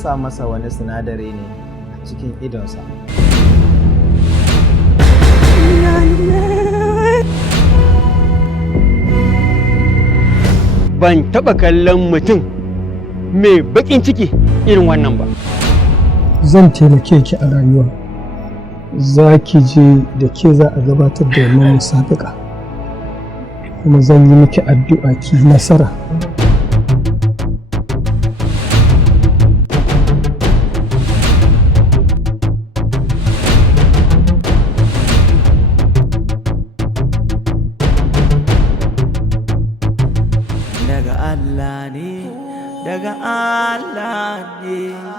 fesa masa wani sinadari ne a cikin idonsa. Ban taɓa kallon mutum mai baƙin ciki irin wannan ba. Zan taimake ki a rayuwa. Za ki je da ke za a gabatar da wannan musabaƙa. Kuma zan yi miki addu'a ki nasara. Daga Allah ne, daga Allah ne.